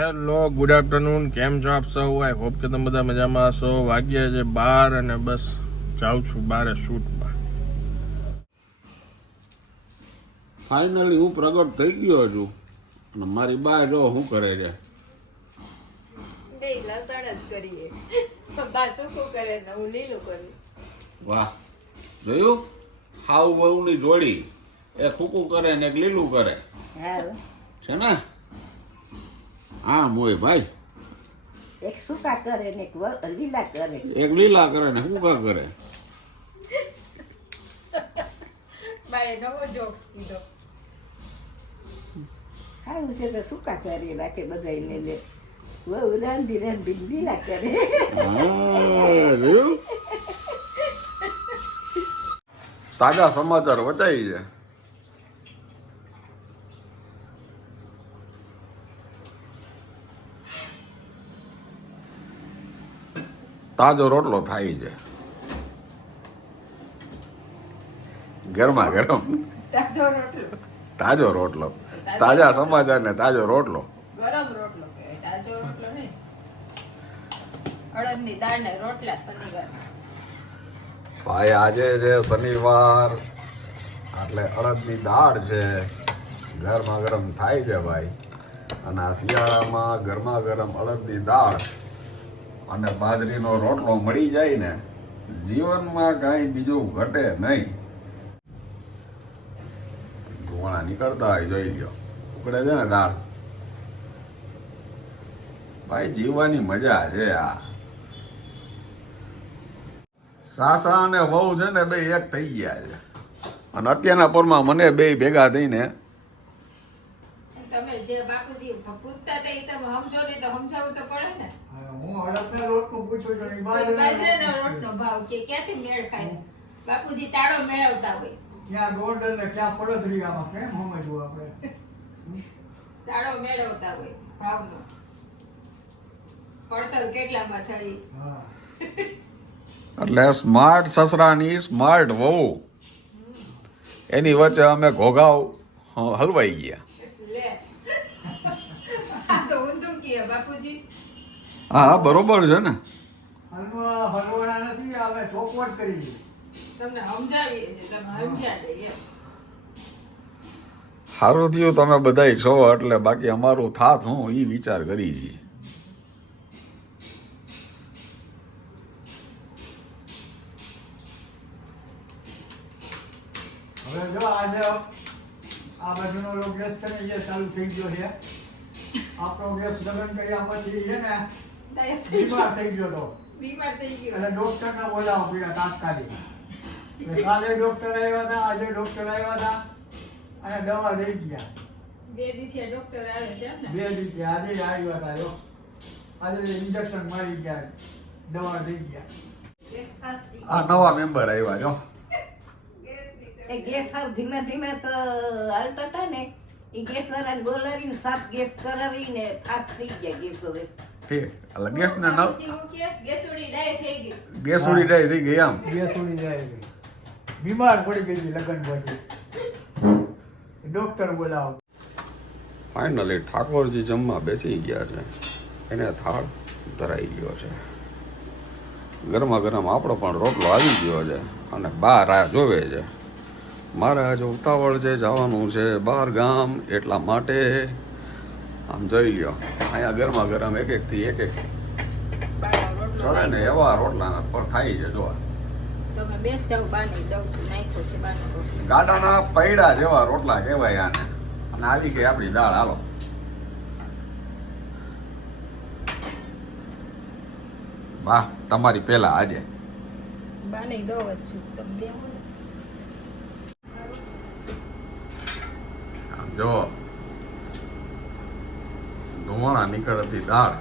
Hello good afternoon, કેમ છો આપ સૌ? આઈ હોપ કે તમે બધા મજામાં હશો. વાગ્યા છે 12 અને બસ જાઉં છું બારે શૂટમાં. ફાઇનલી હું પ્રગટ થઈ ગયો છું અને મારી બા જો શું કરે છે. બે લસણ જ કરીએ. બા સૂકું કરે ને હું લીલું કરું. વાહ, જોયું? હાવ વહુની જોડી, એક સૂકું કરે ને એક લીલું કરે છે ને. હા મોય ભાઈ, એક સૂકા કરે ને એક લીલા કરે. એક લીલા કરે ને સૂકા કરે. બાએ નવો જોક્સ કીધો. સારું છે તો સૂકા કરી રાખે બધા લે વહુ રાંધી રાંધી લીલા કરે. હા, જોયું? તાજા સમાચાર વચાઈ છે. તાજો રોટલો થાય છે, ગરમા ગરમ તાજો રોટલો. તાજો રોટલો. તાજા સમાચાર ને તાજો રોટલો. ગરમ રોટલો કહેવાય, તાજો રોટલો નહીં. અડદની દાળ ને રોટલા શનિવાર. ભાઈ આજે છે શનિવાર, એટલે અડદની દાળ છે, ગરમા ગરમ થાય છે ભાઈ. અને આ શિયાળામાં ગરમા ગરમ અડદની દાળ અને બાજરીનો રોટલો મળી જાય ને, જીવનમાં કાંઈ બીજું ઘટે નહીં. ધુવાણા નીકળતા હોય જોઈ લ્યો, ઉકળે છે ને દાળ. ભાઈ જીવવાની મજા છે આ. સાસરા અને વહુ છે ને બે એક થઈ ગયા છે, અને અત્યારના પરમાં મને બે ભેગા થઈને તમે જે બાપુજી પૂછતા હતા એ તમે સમજો નહીં તો સમજાવવું તો પડે ને. હું અડદના રોટનું પૂછું છું ઈ બાજરાનો રોટનો ભાવ કે ક્યાંથી મેળ ખાય. બાપુજી તાળો મેળવતા હોય. ક્યાં ગોંડલ ને ક્યાં પડોદરીયામાં કેમ સમજવું આપણે? તાળો મેળવતા હોય ભાવનો. પડતર કેટલામાં થઈ. હા, એટલે સ્માર્ટ સસરાની સ્માર્ટ વહુ, એની વચ્ચે અમે ઘોઘાવ હલવાઈ ગયા. લે આ તો ઊંધું કહે બાપુજી. હા બરોબર છે ને. હલવાના નથી, અમે ચોખવટ કરી છે. તમને સમજાવીએ છે, તમે સમજાડે એમ. સારું થયું તમે બધાય છો, એટલે બાકી અમારું થાત હું એ વિચાર કરી છીએ. હવે જો આજે આ બાજુનો લો ગેસ છે ને એ ચાલુ થઈ ગયો છે. આપણો ગેસ લગ્ન કર્યા પછી છે ને બીમાર થઈ ગયો હતો બીમાર થઈ ગયો. એટલે ડોક્ટરને બોલાવો પડ્યા તાત્કાલિક. એટલે કાલે ડોક્ટર આવ્યા હતા, આજે ડોક્ટર આવ્યા હતા અને દવા લઈ ગયા. 2 દિવસે ડોક્ટર આવે છે એમ ને. 2 દિવસે આજે આવ્યા હતા જો. આજે ઇન્જેક્શન મારી ગયા, દવા લઈ ગયા. આ નવા મેમ્બર આવ્યા જો. એ ગેસ હાવ ધીમે ધીમે તો હાલતા હતા ને એ ગેસ વાળાને બોલાવીને 7 ગેસ કરાવીને ફાસ્ટ થઈ ગયા ગેસ હવે. ઠીક, એટલે ગેસ ને બાપુજી હું કે ગેસુડી ડાય થઈ ગઈ. ગેસ ઉડી જાય થઈ ગઈ આમ. ગેસ ઉડી જાય છે. બીમાર પડી ગઈ છે લગ્ન પછી. ડોક્ટર બોલાવો. ફાઇનલી ઠાકોરજી જમવા બેસી ગયા છે, એને થાળ ધરાઈ ગયો છે. ગરમા ગરમ આપણો પણ રોટલો આવી ગયો છે અને બહાર આ જોવે છે. મારે આજે ઉતાવળ છે, જવાનું છે બહાર ગામ, એટલા માટે આમ જોઈ લ્યો અહીંયા ગરમા ગરમ એક એકથી એક એક ચડે ને એવા રોટલા પર થાય છે. જો તમે બેસ જાવ, બાની દઉં છું, નાખ્યો છે બાનો રોટલો. ગાડાના પૈડા જેવા રોટલા કહેવાય આને. અને આવી ગઈ આપણી દાળ. હાલો વાહ, તમારી પેલા આજે બાને દઉં જ છું, તમે બે હો ને. આમ જો ધુવાણા નીકળતી દાળ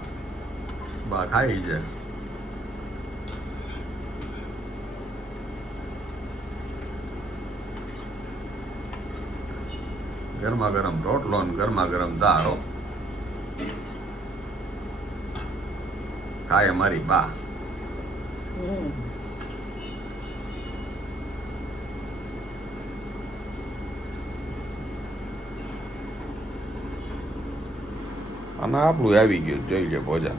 બા ખાઈ છે. ગરમા ગરમ રોટલો ને ગરમા ગરમ દાળ હો. ખાય અમારી બા. અને આપણું આવી ગયું જોઈ લે ભોજન.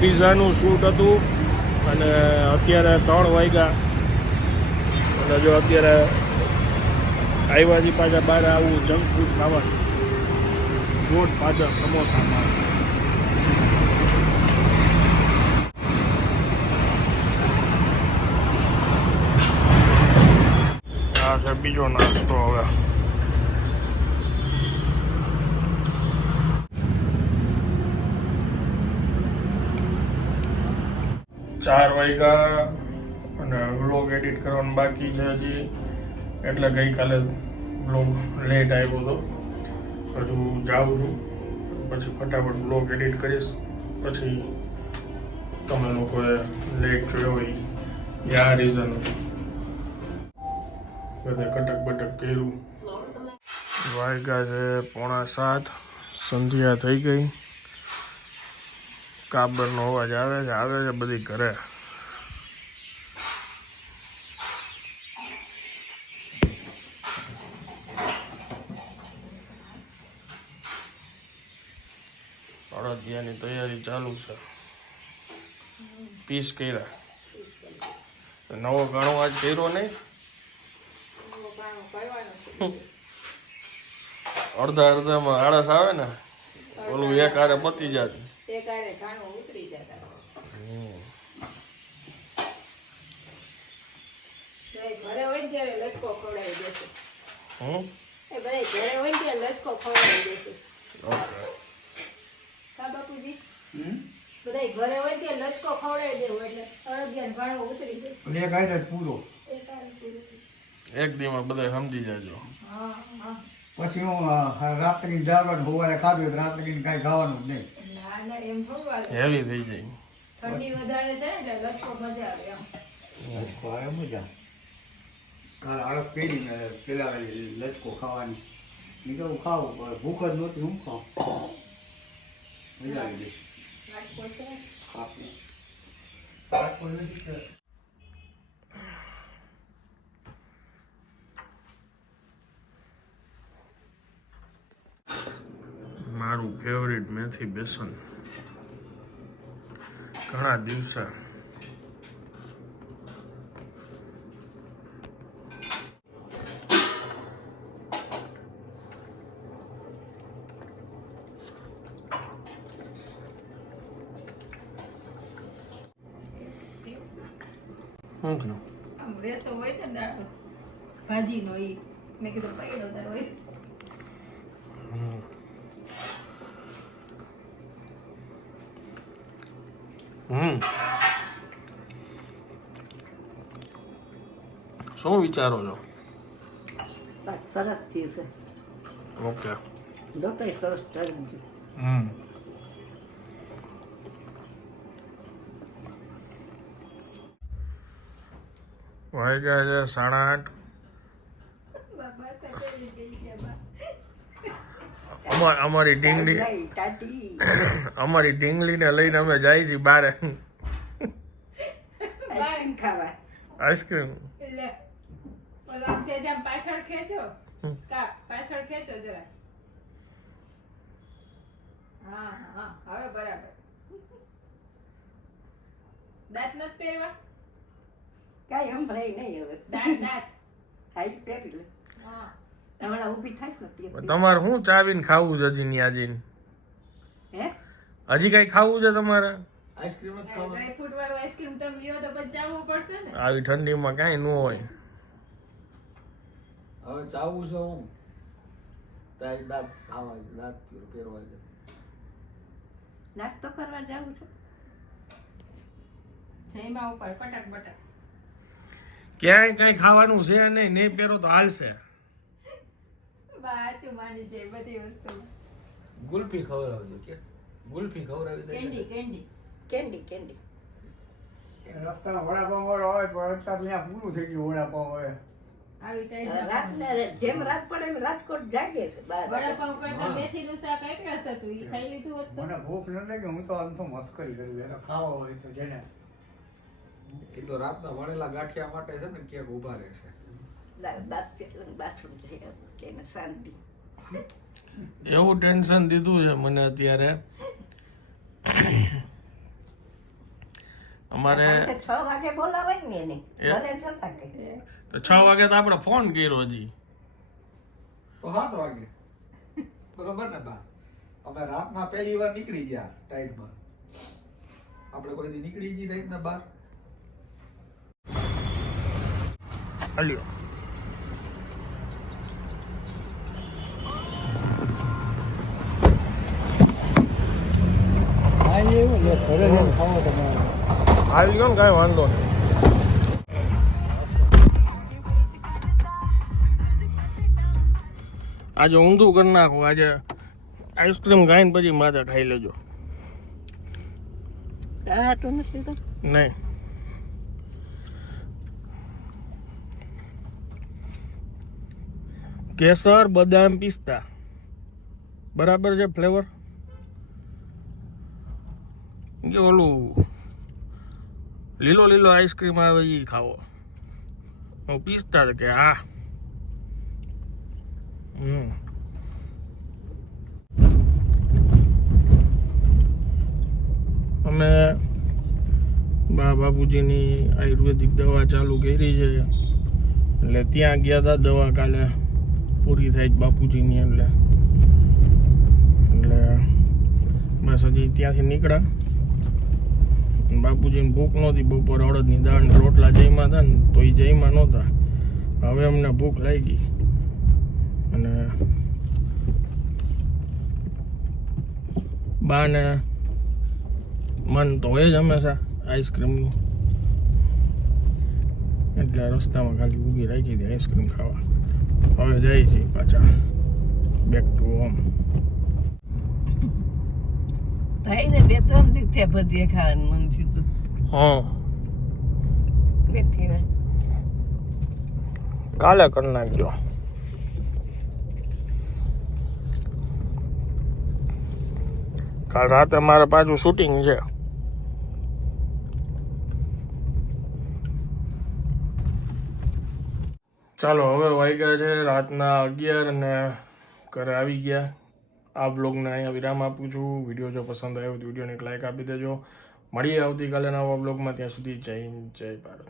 પિઝાનું શૂટ હતું અને અત્યારે 3 વાગ્યા અને જો અત્યારે આવ્યા છીએ પાછા બહાર આવું જંક ફૂડ ખાવાનું રોડ પાછળ સમોસામાં. આ છે બીજો નાસ્તો હવે. ચાર વાગ્યા અને વ્લોગ એડિટ કરવાનું બાકી છે હજી, એટલે ગઈકાલે વ્લોગ લેટ આવ્યો હતો. હજુ જાઉં છું, પછી ફટાફટ વ્લોગ એડિટ કરીશ. પછી તમે લોકોએ લેટ જોયો હોય યા રીઝન બધે કટક બટક કર્યું. વાગ્યા છે 6:45, સંધ્યા થઈ ગઈ. કાબરનો અવાજ આવે છે બધી ઘરે. અડદિયાની તૈયારી ચાલુ છે. પીસ કર્યા. નવો ઘણો આજ કર્યો નહીં. અડધામાં આળસ આવે ને, ઓલું એક હારે પતી જાત. ઘરે હોય ને ત્યારે લચકો ખવડાવી દેશે. એ બધા ઘરે હોય ને ત્યારે લચકો ખવડાવી દેશે. કા બાપુજી? બધા ઘરે હોય ને ત્યારે લચકો ખવડાવી દેવું એટલે અડદિયાનો ઘાણો ઉતરી જાય. એક આઈટમ પૂરો. એક હારે પૂરું થઈ જાય. એક દીમાં બધા સમજી જાજો. હા હા. પછી હું રાત્રિની જાગવાનું સવારે ખાધું એટલે રાત્રિની કાંઈ ખાવાનું જ નહીં. ના ના એમ થોડું હાલે. હેવી થઈ જાય. ઠંડી વધારે છે ને એટલે લચકો મજા આવે એમ. ખાવા મજા. કાલ આળસ કરી મેં પેલા લચકો ખાવાની. મેં કહું ખાવું પણ ભૂખ જ નહોતી, હું ખાઉં. મજા આવી ગઈ. લાડકો છે. મારું ફેવરિટ મેથી બેસન. ઘણા દિવસે આમ રેસો હોય ને દાળ ભાજીનો ઈ મેં કીધું પડ્યો તો હોય. શું વિચારો છો? સરસ થયું છે. ઓકે. ડોક્ટર સરસ ચડી. વાગ્યા છે 8:30. બાબા તપેલી ગઈ ગયા અમારી ઢીંગલી ટાટી અમારી ઢીંગલીને લઈને અમે જાય છીએ બહાર આઈસ્ક્રીમ ખાવા. આઈસ્ક્રીમ. એટલે ઓલા સેજામ પાછળ ખેંચો. સ્કાર્ફ પાછળ ખેંચો જરા. હા હા હવે બરાબર. દાંત નથી પહેરવા? કાંઈ સંભળાય નહીં હવે. દાંત દાંત. હાઈ પહેરી લે. હા હમણાં ઊભી થાય નથી. તમારે શું ચાવીને ખાવું છે હજી ન્યા જઈને? હે હજી કઈ ખાવું છે તમારે? ડ્રાય ફ્રૂટ વાળો આઈસ્ક્રીમ તમે લ્યો તો પછી ચાવવું પડશે ને. આવી ઠંડીમાં કાંઈ ન હોય. હવે ચાવું છે હું તારી દાંત ખાવા દાંત પહેરવા છે. નાસ્તો કરવા જાવું છે. જયમાં ઉપર કટક બટક. ક્યાંય કઈ ખાવાનું છે નહીં પહેરો તો હાલશે. બાચું માની જાય બધી વસ્તુ. ગુલ્ફી ખવડાવજો કે ગુલ્ફી ખવડાવી દે. Candy candy candy candy. રસ્તામાં વડાપાવ વાળો હોય પણ રસ્તા ત્યાં પૂરું થઈ ગયું વડાપાવ હોય. આવી ટાઈમ રાતને જેમ રાત પડે એમ રાજકોટ જાગે છે બહાર. વડાપાવ કરતા મેથીનું શાક એક રસ હતું ઈ ખાઈ લીધું હોત તો. મને ભૂખ ન લાગી, હું તો આમ તો મસ્કરી કરી એટલે ખાવા હોય તો જેને એ તો રાતના વળેલા ગાંઠિયા માટે છે ને ક્યાંક ઊભા રહેશે. દાંત પેલા બાથરૂમ જઈ કે શાંતિ. એવું ટેન્શન દીધું છે મને અત્યારે. અમારે સાંજે 6 વાગે બોલાવાય ને એને એ? ઘરે જતા કે 6 વાગે તો આપણે ફોન કર્યો હજી. તો 7 વાગે બરોબર ને બા અમે રાતના પહેલી વાર નીકળી ગયા ટાઈમમાં આપણે કોઈ દી નીકળી ગઈ રાતના બહાર હાલ્યો. હાલ્યો ને કાંઈ વાંધો નહીં. આજે ઊંધું કરી નાખું. આજે આઈસ્ક્રીમ ખાઈને પછી માથે ખાઈ લેજો. નહીં કેસર બદામ પિસ્તા બરાબર છે ફ્લેવર. કે ઓલું લીલો લીલો આઈસ્ક્રીમ આવે એ ખાવો. હું પિસ્તા કે હા. અમે બાપુજીની આયુર્વેદિક દવા ચાલુ કરી છે એટલે ત્યાં ગયા હતા. દવા કાલે પૂરી થાય બાપુજીની એટલે બસ હજી ત્યાંથી નીકળ્યા. બાપુજીને ભૂખ નહોતી. બપોર અડદની દાળ ને રોટલા જઈમાં હતા ને તો એ જઈમાં નહોતા. હવે અમને ભૂખ લાગી અને બાને મન તો હોય જ હંમેશા આઈસ્ક્રીમનું એટલે રસ્તામાં ખાલી ઊભી રાખી દે આઈસ્ક્રીમ ખાવા. હવે જાય છે પાછા બેક ટુ હોમ. ભાઈને 2-3 દિવસે ભજીયા ખાવાનું મન થયું હતું. હા બેઠી ને કાલે કરી નાખજો. કાલ રાતે મારે પાછું શૂટિંગ છે. ચાલો હવે વાગ્યા છે રાતના 11 અને ઘરે આવી ગયા. આ બ્લોગને અહીંયા વિરામ આપું છું. વિડીયો જો પસંદ આવ્યો તો વિડીયોને એક લાઈક આપી દેજો. મળીએ આવતીકાલે નવા બ્લોગમાં. ત્યાં સુધી જય હિન્દ જય ભારત.